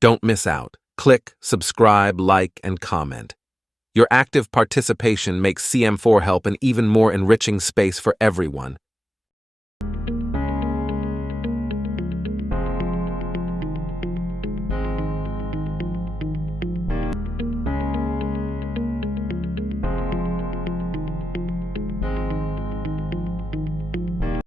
Don't miss out. Click, subscribe, like, and comment. Your active participation makes CM4 Help an even more enriching space for everyone.